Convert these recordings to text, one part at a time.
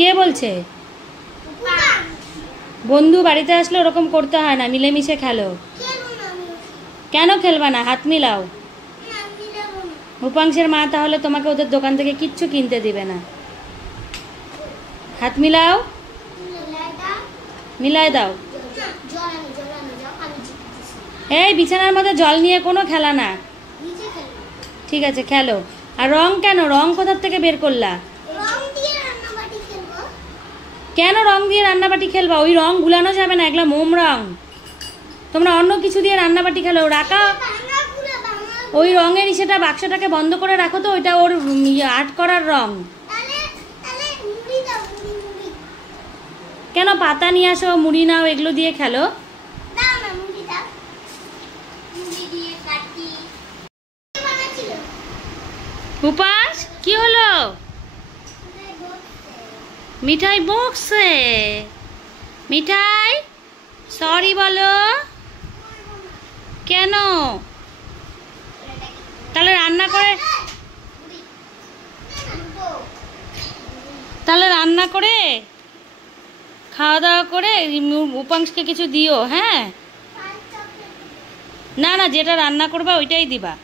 কে বলছে? বন্ধু বাড়িতে আসলে ওরকম করতে হয় না, মিলেমিশে খেলো। কেন খেলবা না? হাত মিলাও। উপাংশের মা তাহলে তোমাকে ওদের দোকান থেকে কিচ্ছু কিনতে দিবে না। হাত মিলাও, মিলাই দাও। এই বিছানার মধ্যে জল নিয়ে কোনো খেলা না। ঠিক আছে খেলো। আর রং কেন? রং কোথার থেকে বের করলা? কেন রং দিয়ে রান্নাবাটি খেলবা? ওই রং গুলানো যাবে না, এগুলা মোম রং। তোমরা অন্য কিছু দিয়ে রান্নাবাটি খেলো। রাখা ওই রঙের সেটা বাক্সটাকে বন্ধ করে রাখো তো, ওইটা ওর আর্ট করার রং। কেন পাতা নিয়ে আসো, মুড়ি নাও, এগুলো দিয়ে খেলো। উপাস কি হলো? মিঠাই বকছে। মিঠাই সরি বলো। কেন? তাহলে রান্না করে খাওয়া দাওয়া করে উপাংশকে কিছু দিও। হ্যাঁ না না, যেটা রান্না করবা ওইটাই দিবা।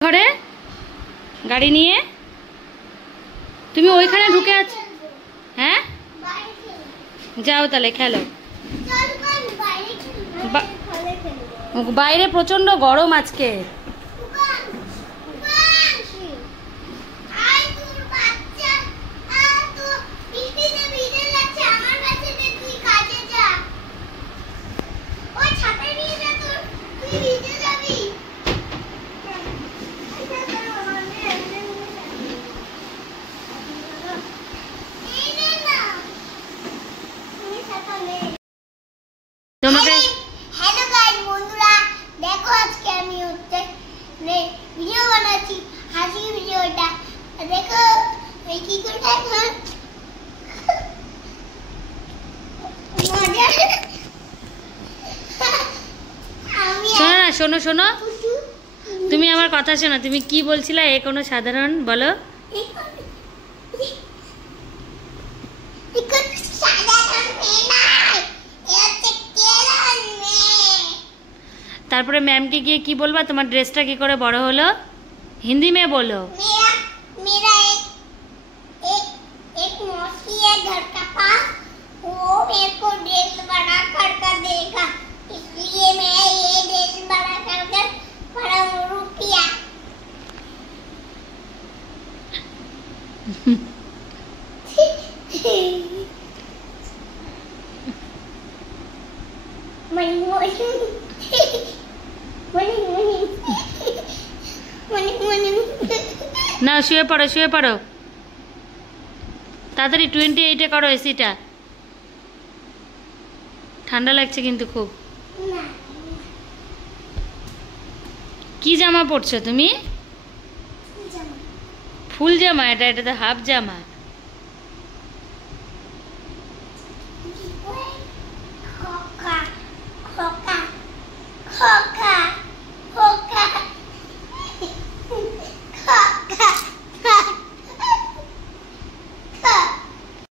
ঘরে গাড়ি নিয়ে তুমি ওইখানে ঢুকে আছো? হ্যাঁ যাও তাহলে খেলো। বাইরে প্রচন্ড গরম আজকে। তোমাকে হ্যালো গাইস বন্ধুরা, দেখো আজকে আমি ভিডিও বানাচ্ছি, হাসি ভিডিওটা দেখো। এই কি করে এখন শোনো শোনো, তুমি আমার কথা শোনো। তুমি কি বলছিলা? এ কোনো সাধারণ বলো। তারপরে ম্যামকে গিয়ে কি বলবা? তোমার ড্রেসটা কি করে বড় হলো? হিন্দি में बोलो। मेरा एक मौसी है घर का पास, वो मेरे को ड्रेस बड़ा कर देगा, इसलिए मैं ये ड्रेस बड़ा कर बड़ा रुपया। না শুয়ে পড়ো, শুয়ে পড়ো তাড়াতাড়ি। 28-এ করো এসিটা। ঠান্ডা লাগছে কিন্তু খুব। কি জামা পরছো তুমি? ফুল জামা? এটা তো হাফ জামা।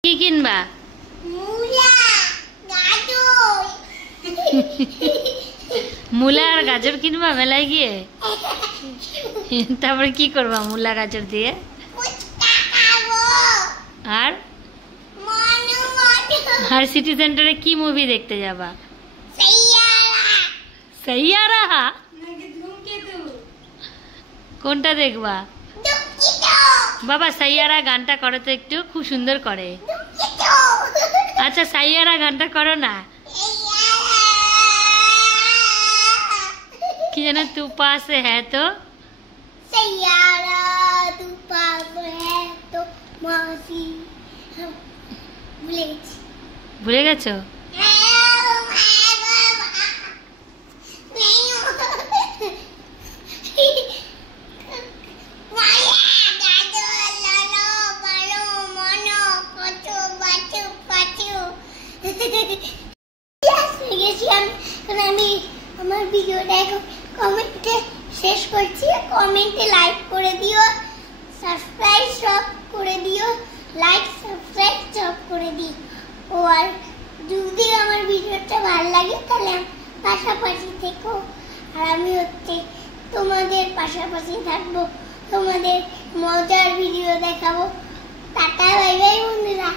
কি কিনবা? মূলা আর গাজর কিনবা মেলায় গিয়ে? তারপরে কি করবা মূলা গাজর দিয়ে? আর আর সিটি সেন্টারে কি মুভি দেখতে যাবা? সাইয়ারা। কোনটা দেখবা? বাবা সাইয়ারা গানটা করো তো একটু, খুব সুন্দর করে। আচ্ছা সাইয়ারা গানটা করো না। কি যেন তু পাস হ্যাঁ তো सैयारा तू पास है तो मौसी ভুলে গেছো? বেশি আমি আমার ভিডিওটা এখন কমেন্টে শেষ করছি। কমেন্টে লাইক করে দিও, সাবস্ক্রাইব সব করে দিও, লাইক সাবস্ক্রাইব সব করে দিও। ও আর যদি আমার ভিডিওটা ভালো লাগে তাহলে পাশাপাশি থেকো, আর আমি তোমাদের পাশাপাশি থাকবো, তোমাদের মজার ভিডিও দেখাবো। টাটা, বাই বাই বন্ধুরা।